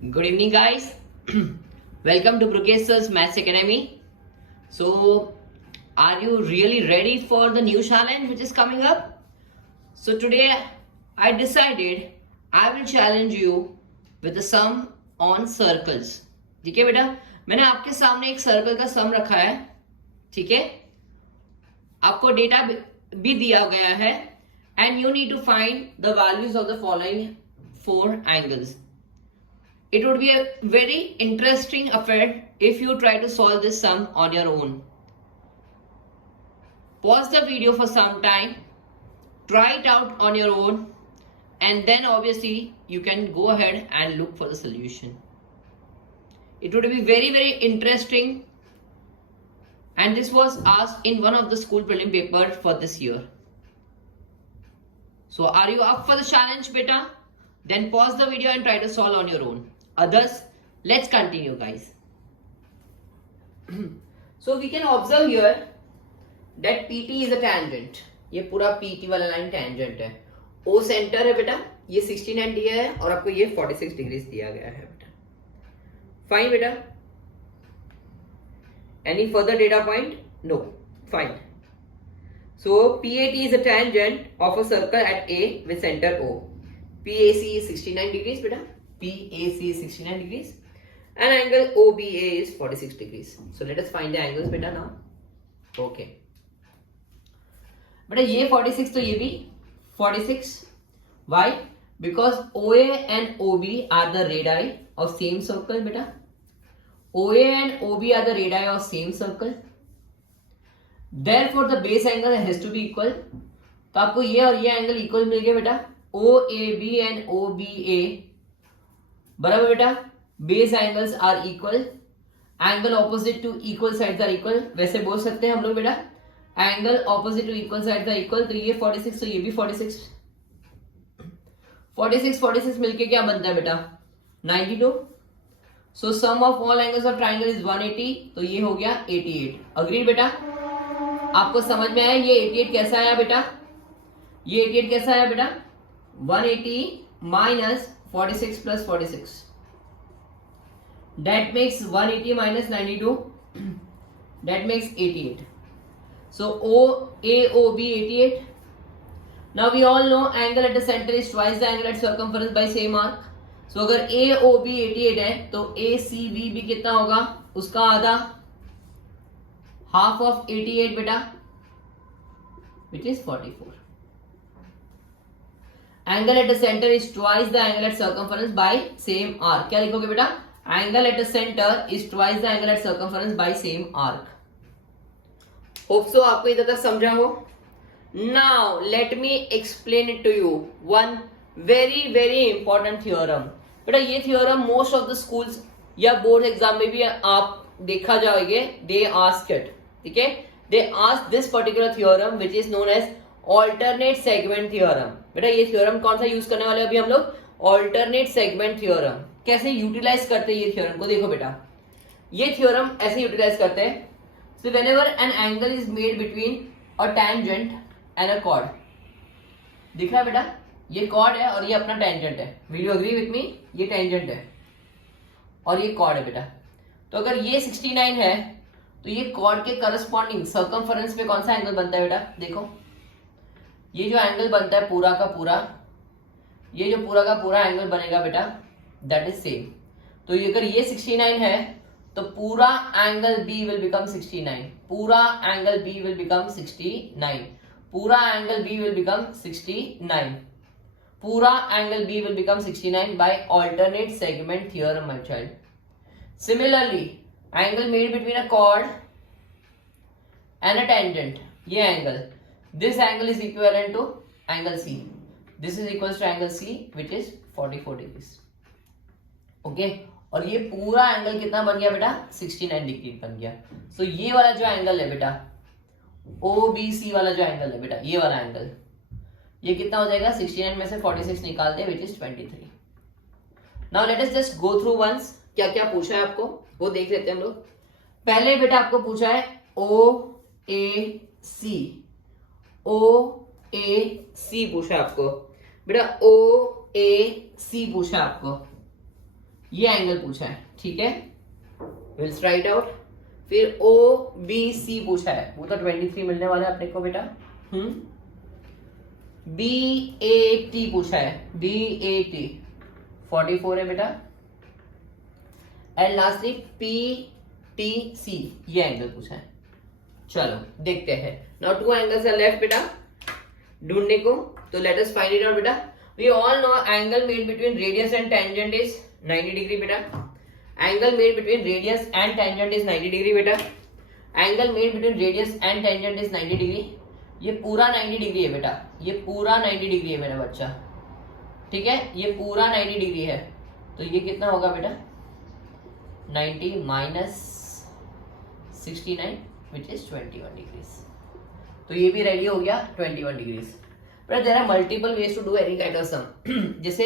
Good evening, guys. Welcome to Brukes's Maths Academy. So, are you really ready for the new challenge which is coming up? So, today I decided I will challenge you with a sum on circles. ठीक है बेटा, मैंने आपके सामने एक circle का सम रखा है. ठीक है, आपको डेटा भी दिया गया है and you need to find the values of the following four angles. It would be a very interesting affair if you try to solve this sum on your own. Pause the video for some time, try it out on your own, and then obviously you can go ahead and look for the solution. It would be very interesting, and this was asked in one of the school prelim paper for this year. So are you up for the challenge, beta? Then pause the video and try to solve on your own. Others, let's continue, guys. So we can observe here that PT is a tangent. ये पूरा PT वाला line tangent है. O centre है बेटा, ये 69 दिया है और आपको ये 46 डिग्री दिया गया है बेटा. Fine बेटा. Any further data point? No. Fine. So PAT is a tangent of a circle at A with center O. PAC is 69 degrees बेटा. PAC is 69 degrees and angle OBA is 46 degrees. So let us find the angles beta now. Okay. Beta ये 46 तो ये भी 46. Why? Because OA and OB are the radii of same circle beta. OA and OB are the radii of same circle. Therefore the base angle has to be equal. तो आपको ये और ये angle equal मिल गया बेटा. OAB and OBA बराबर बेटा. Base angles are equal. Angle opposite to equal sides are equal. वैसे बोल सकते हैं हम लोग बेटा angle opposite to equal sides are equal. तो ये 46 तो ये भी 46. 46 मिलके क्या बनता है बेटा 92. So sum of all angles of triangle is 180. तो ये हो गया 88. अग्रीड बेटा. आपको समझ में आया ये 88 कैसा आया बेटा. ये 88 कैसा आया बेटा 180 minus 46 plus 46. That makes 180 minus 92. That makes 88. So AOB 88. Now we all know angle at the center is twice the angle at circumference by same arc. So अगर AOB 88 है तो ACB भी कितना होगा उसका आधा. Half of 88 बेटा which is 44. Angle at the center is twice the angle at circumference by same arc. क्या लिखोगे बेटा angle at the center is twice the angle at circumference by same arc. Hope so आपको इधर तक समझा हो. Now let me explain it to you one very important theorem. बेटा ये theorem most of the schools या board exam में भी आप देखा जाओगे. They ask it. ठीक है, they ask this particular theorem which is known as alternate segment theorem. बेटा ये थ्योरम कौन सा यूज करने वाले अभी हम लोग ऑल्टरनेट सेगमेंट थ्योरम. कैसे यूटिलाइज करते हैं ये थ्योरम को देखो बेटा. ये थ्योरम ऐसे यूटिलाइज करते हैं. So whenever an angle is made between a tangent and a cord. दिख रहा है बेटा ये कॉर्ड है और ये अपना टैंजेंट है. Video agree with me. ये टैंजेंट है और ये कॉर्ड है बेटा. तो अगर ये 69 है तो ये कॉर्ड के करस्पॉन्डिंग सर्कमफरेंस पे कौन सा एंगल बनता है बेटा. देखो ये जो एंगल बनता है पूरा का पूरा, ये जो पूरा का पूरा एंगल बनेगा बेटा दैट इज सेम. तो अगर ये 69 है तो पूरा एंगल B विल बिकम 69. पूरा एंगल B विल बिकम 69. पूरा एंगल B विल बिकम 69. पूरा angle B will become 69 by alternate segment theorem my child. Similarly angle made between a chord and a tangent, ये angle, this angle is equivalent to angle C. This is equals to angle C which is 44 degrees. Okay, और ये पूरा angle कितना बन गया बेटा 69 degree बन गया. सो ये वाला जो एंगल है बेटा OBC वाला जो एंगल है बेटा ये वाला एंगल ये कितना हो जाएगा 69 में से 46 निकालते हैं which is 23. Now let us just go through once क्या क्या पूछा है आपको वो देख लेते हैं हम लोग. पहले बेटा आपको पूछा है OAC. OAC पूछा आपको बेटा. OAC पूछा आपको. ये एंगल पूछा है, ठीक है, विल राइट आउट। फिर OBC पूछा है, वो तो 23 मिलने वाला है अपने को बेटा। BAT पूछा है, BAT 44 है बेटा। एंड लास्टली PTC ये एंगल पूछा है। चलो देखते हैं। Now two angles are left बेटा ढूंढने को, तो let us find it out बेटा। We all know angle made between radius and tangent is 90 degree बेटा। Angle made between radius and tangent is 90 degree बेटा। Angle made between radius and tangent is 90 degree. ये पूरा 90 degree है बेटा, ये पूरा 90 degree है मेरा बच्चा, ठीक है, ये पूरा 90 डिग्री है। तो ये कितना होगा बेटा, 90 माइनस 69 विच इज 21 डिग्रीज। तो ये भी रेडी हो गया 21 degrees. But there are multiple ways to do any kind of sum. जैसे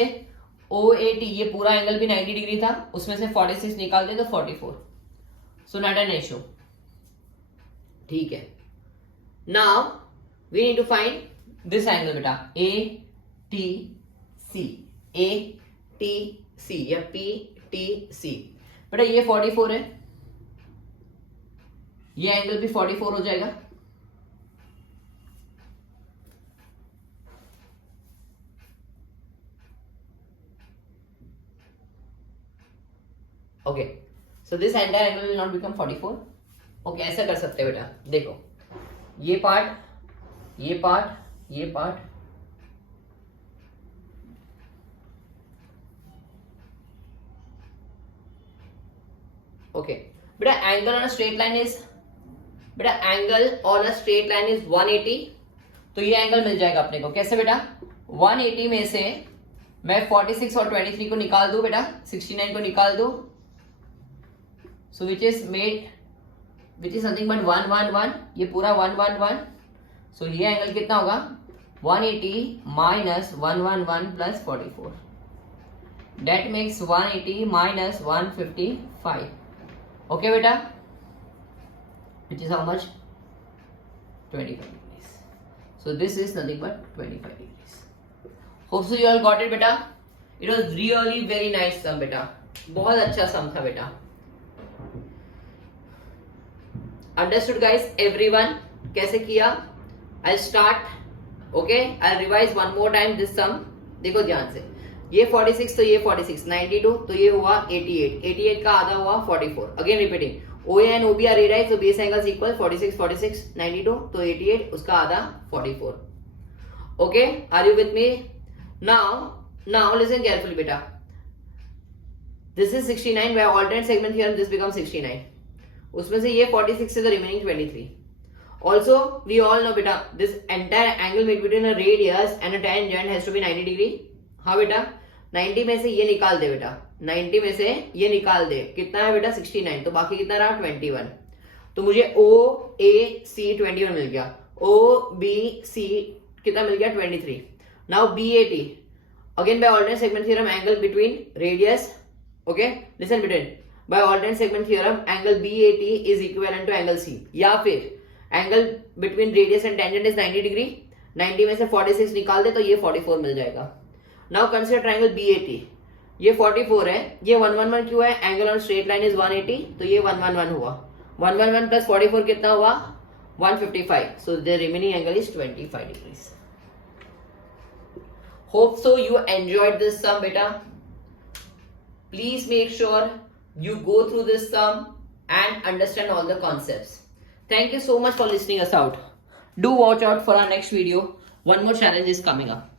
OAT ये पूरा एंगल भी 90 डिग्री था, उसमें से 46 निकाल दे तो 44, सो नॉट एन इशू, ठीक है। Now we need to find this angle बेटा, ATC, ATC या PTC। बेटा ये 44 है, ये एंगल भी 44 हो जाएगा। Okay, so this entire angle will not become 44। Okay, ऐसा कर सकते हैं बेटा, देखो ये पार्ट, ये पार्ट, ये पार्ट, ओके बेटा। Angle on a straight line is, बेटा angle on a straight line is 180। तो ये एंगल मिल जाएगा अपने को, कैसे बेटा, 180 में से मैं 46 और 23 को निकाल दूं बेटा, 69 को निकाल दूं, so which is made, which is nothing but 111, ये पूरा 111। सो ये एंगल कितना होगा, 180 minus 111 plus 44, that makes 180 minus 155। Okay बेटा, which is how much, 25 degrees. So this is nothing but 25 degrees. Hope so you all got it beta. It was really very nice sum beta, बहुत अच्छा sum था बेटा। Understood guys everyone, कैसे किया? I'll start, okay, I'll revise one more time this sum। देखो ध्यान से, ये 46 तो ये 46, 92 तो ये हुआ 88, 88 का आधा हुआ 44। Again repeating, OA and OB are radii, so base angles equal 46, 46, 92, तो 88, उसका आधा 44। Okay, are you with me? Now listen carefully beta. This is 69, by alternate segment theorem this becomes 69। उसमें से ये 46 is the remaining 23। Also, we all know beta, this entire angle made between a radius and a tangent has to be 90 degree। हाँ बेटा, 90 में से ये निकाल दे बेटा, 90 में से ये निकाल दे, कितना है बेटा 69, तो बाकी कितना रहा 21। तो मुझे OAC 21 मिल गया, OBC कितना मिल गया 23। Now BAT, again by alternate segment theorem angle between radius, okay listen between, by alternate segment theorem angle BAT is equivalent to angle C, या फिर angle between radius and tangent is 90 degree, 90 में से 46 निकाल दे तो ये 44 मिल जाएगा। Now consider triangle BAT, ये 44 है, ये 111 क्यों है, angle on straight line is 180, तो ये 111 हुआ, 111 प्लस 44 कितना हुआ 155, so the remaining angle is 25 degrees. Hope so you enjoyed this sum बेटा। Please make sure you go through this sum and understand all the concepts. Thank you so much for listening us out. Do watch out for our next video. One more challenge is coming up.